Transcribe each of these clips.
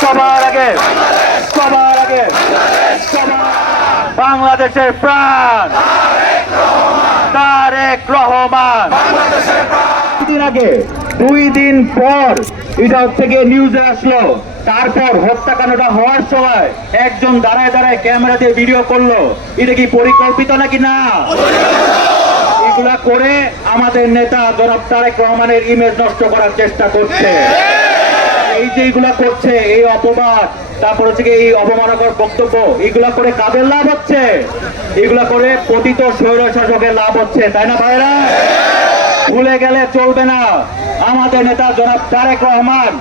সবার আগে সবার আগে, বাংলাদেশের প্রাণ। তারেক রহমান। দিন আগে, দুই দিন পর এটা থেকে নিউজে আসলো। তারপর হত্যাকাণ্ডটা হওয়ার সময় একজন দাঁড়ায় দাঁড়ায় ক্যামেরা দিয়ে ভিডিও করল। এটা কি পরিকল্পিত নাকি না? এগুলা করে আমাদের নেতা জনাব তারেক রহমানের ইমেজ নষ্ট করার চেষ্টা করছে। এই যে এগুলা করছে, এই অপবাদ, তারপর হচ্ছে এই অবমানকর বক্তব্য এগুলা করে কাদের লাভ হচ্ছে? এগুলা করে পতিত স্বৈর শাসকের লাভ হচ্ছে, তাই না ভাইরা ভুলে গেলে চলবে না। আমাদের নেতা জনাব তারেক রহমান,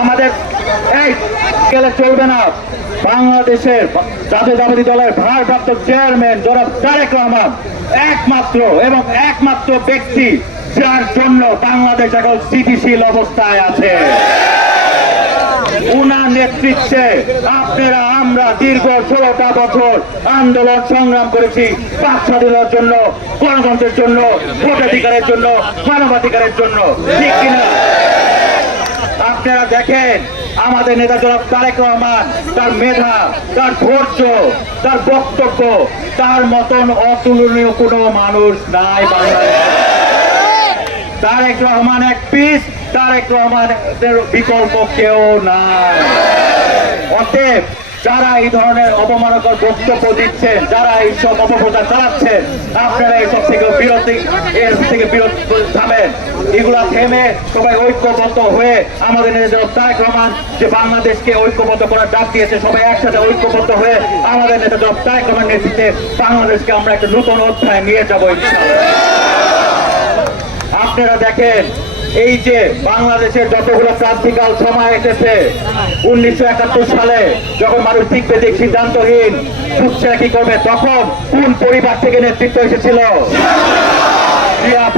আমাদের এই গেলে চলবে না। বাংলাদেশের জাতীয়তাবাদী দলের ভারপ্রাপ্ত চেয়ারম্যান জনাব তারেক রহমান একমাত্র এবং একমাত্র ব্যক্তি, যার জন্য বাংলাদেশ এখন স্থিতিশীল অবস্থায় আছে। উনার নেতৃত্বে আপনারা, আমরা দীর্ঘ ষোলোটা বছর আন্দোলন সংগ্রাম করেছি পাক স্বাধীনতার জন্য, গণতন্ত্রের জন্য, ভোটাধিকারের জন্য, মানবাধিকারের জন্য। ঠিক কিনা? আপনারা দেখেন, আমাদের নেতা জনাব তারেক রহমান, তার মেধা, তার ধৈর্য, তার বক্তব্য, তার মতন অতুলনীয় কোনো মানুষ নাই বাংলাদেশে। তারেক রহমান এক পিস তারেক রহমানের বিকল্প কেউ নাই। অতএব যারা এই ধরনের অপমানকর বক্তব্য দিচ্ছেন, যারা এইসব অপপ্রচার চালাচ্ছেন, আপনারা এসব থেকে বিরতি এর থেকে বিরত থামেন। এগুলা থেমে সবাই ঐক্যবদ্ধ হয়ে আমাদের নেতা তারেক রহমান যে বাংলাদেশকে ঐক্যবদ্ধ করার ডাক দিয়েছে, সবাই একসাথে ঐক্যবদ্ধ হয়ে আমাদের নেতা জনাব তারেক রহমান নেতৃত্বে বাংলাদেশকে আমরা একটা নতুন অধ্যায় নিয়ে যাব আপনারা দেখেন এই যে বাংলাদেশের যতগুলো ক্রান্তিকাল সময় এসেছে, উনিশশো একাত্তর সালে যখন মানুষ দিক বেদিক সিদ্ধান্তহীন, বুঝছে কি করবে, তখন কোন পরিবার থেকে নেতৃত্ব এসেছিল?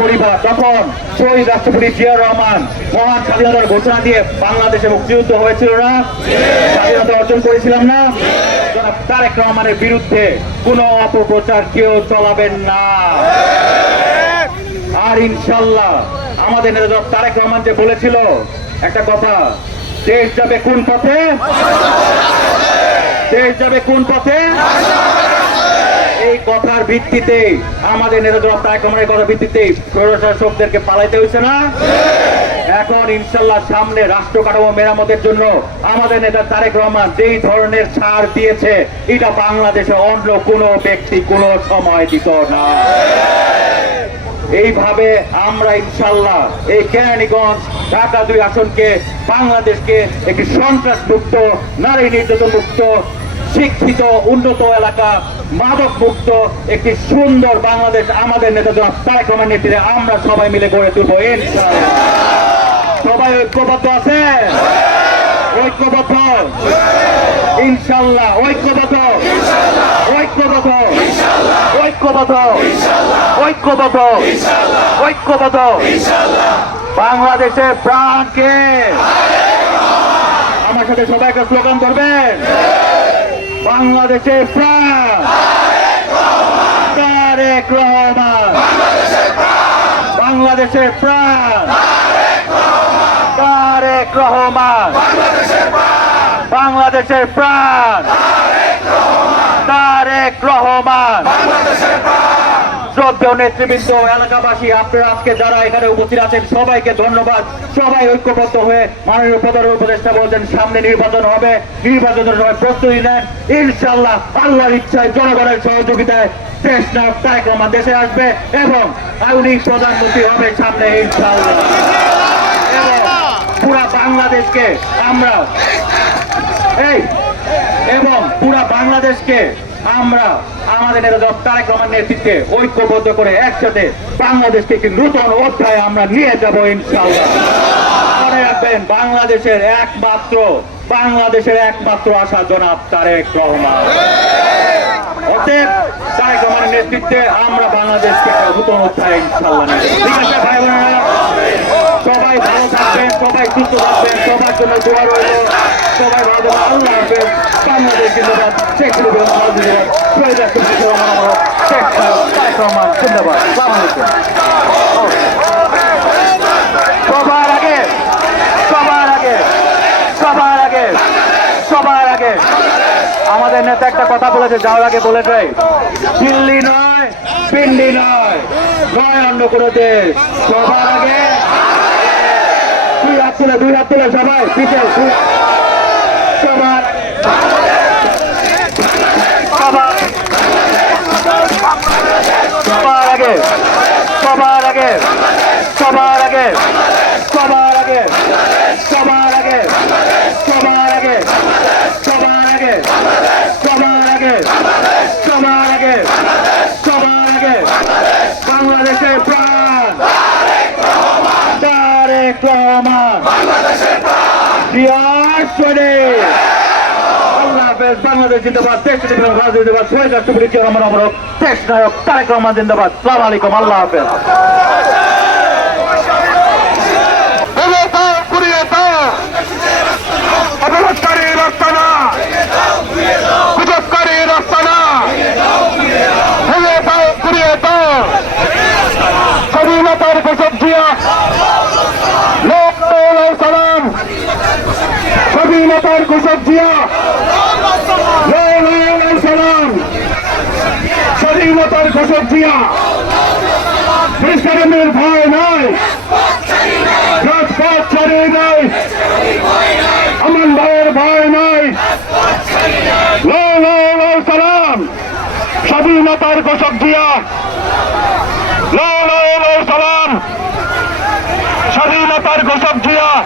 পরিবার। তখন শহীদ রাষ্ট্রপতি জিয়া রহমান মহান স্বাধীনতার ঘোষণা দিয়ে বাংলাদেশে মুক্তিযুদ্ধ হয়েছিল না? স্বাধীনতা অর্জন করেছিলাম না? তারেক রহমানের বিরুদ্ধে কোনো অপপ্রচার কেউ চলাবেন না। আর ইনশাল্লাহ আমাদের নেতা তারেক রহমান যে বলেছিল একটা কথা, দেশ যাবে কোন পথে? দেশ যাবে কোন পথে? এই কথার ভিত্তিতে আমাদের নেতা তারেক রহমানের কথার ভিত্তিতে পালাইতে হয়েছে না? এখন ইনশাল্লাহ সামনে রাষ্ট্র কাঠামো মেরামতের জন্য আমাদের নেতা তারেক রহমান যেই ধরনের ছাড় দিয়েছে, এটা বাংলাদেশে অন্য কোনো ব্যক্তি কোনো সময় দিত না। এইভাবে আমরা ইনশাল্লাহ এই কেরানীগঞ্জ, ঢাকা দুই আসনকে, বাংলাদেশকে একটি সন্ত্রাস মুক্ত নারী নির্যাতন মুক্ত শিক্ষিত, উন্নত এলাকা মাদক মুক্ত একটি সুন্দর বাংলাদেশ আমাদের নেতা জনাব তারেক রহমান নেতৃত্বে আমরা সবাই মিলে গড়ে তুলবো ইনশাল্লাহ সবাই ঐক্যবদ্ধ আছে? ঐক্যবদ্ধ? ইনশাল্লাহ ঐক্যবদ্ধ? ঐক্যবদ্ধ? ঐক্যবদ্ধ। ঐক্যবদ্ধ। ঐক্যবদ্ধ। বাংলাদেশের প্রাণকে আমার সাথে সবাই একটা স্লোগান ধরবেন বাংলাদেশের প্রাণ। তারেক বাংলাদেশের প্রাণ। রহমান। বাংলাদেশের প্রাণ। তারেক রহমান। শ্রদ্ধেয় নেতৃবৃন্দ, এলাকাবাসী, আপনারা আজকে যারা এখানে উপস্থিত আছেন, সবাইকে ধন্যবাদ। সবাই ঐক্যবদ্ধ হয়ে মাননীয় প্রধান উপদেষ্টা বলছেন, সামনে নির্বাচন হবে। নির্বাচনের সময় প্রস্তুতি নেন। ইনশাল্লাহ আল্লাহর ইচ্ছায় জনগণের সহযোগিতায় তারেক রহমান দেশে আসবে এবং আধুনিক প্রধানমন্ত্রী হবে সামনে ইনশাল্লাহ পুরা বাংলাদেশকে আমরা এই, এবং পুরা বাংলাদেশকে আমরা আমাদের নেতা তারেক রহমান নেতৃত্বে ঐক্যবদ্ধ করে একসাথে বাংলাদেশকে একটি নতুন অধ্যায় আমরা নিয়ে যাব মনে রাখবেন, বাংলাদেশের একমাত্র বাংলাদেশের একমাত্র আশা জনাব তারেক রহমান। অতএব তারেক রহমানের নেতৃত্বে আমরা বাংলাদেশকে একটা নতুন অধ্যায় যাব। ঠিক আছে ভাই বোনেরা সবাই ভালো থাকবেন, সবাই সুস্থ থাকবেন, সবার জন্য দোয়া রইল। এবং আল্লাহ হাফেজ বাংলাদেশ জিন্দাবাদ শেখ মুজিবুর রহমান জিন্দাবাদ শহীদ রাষ্ট্রপতি রহমান আমার শেখ তারেক রহমান জিন্দাবাদ সালামালাইকুম সবার আগে সবার আগে সবার আগে সবার আগে আমাদের নেতা একটা কথা বলেছে যাওয়ার আগে বলে দেয় দিল্লি নয় পিন্ডি নয় নয় অন্য কোনো দেশ সবার আগে দুই হাত তুলে দুই হাত তুলে সবাই পিঠে আগে সবার আগে সবার আগে সবার আগে সবার আগে সবার আগে সবার আগে সবার আগে বাংলাদেশের প্রাণ। তারেক রহমান। শরীফ আল্লাহ হাফেজ, বাংলাদেশ জিন্দাবাদ, দেশ রাজনীতি জিন্দাবাদ সরকার টুকরি রহমান অমরক দেশ নায়ক তারেক রহমান জিন্দাবাদ। সালাম আলাইকুম, আল্লাহ হাফেজ অবরোধকারী রাস্তানা গুজবকারী রাস্তানা ভেঙে দাও ঘুরিয়ে দাও স্বাধীনতার ঘোষক জিয়া লোক সালাম স্বাধীনতার ঘোষক জিয়া স্বাধীনতার ঘোষক জিয়া। দেশের ভয় নাই। রাজপথ ছাড়িয়ে নাই। আমার ভাইয়ের ভয় নাই। সালাম। স্বাধীনতার ঘোষক জিয়া। সালাম। স্বাধীনতার ঘোষক জিয়া।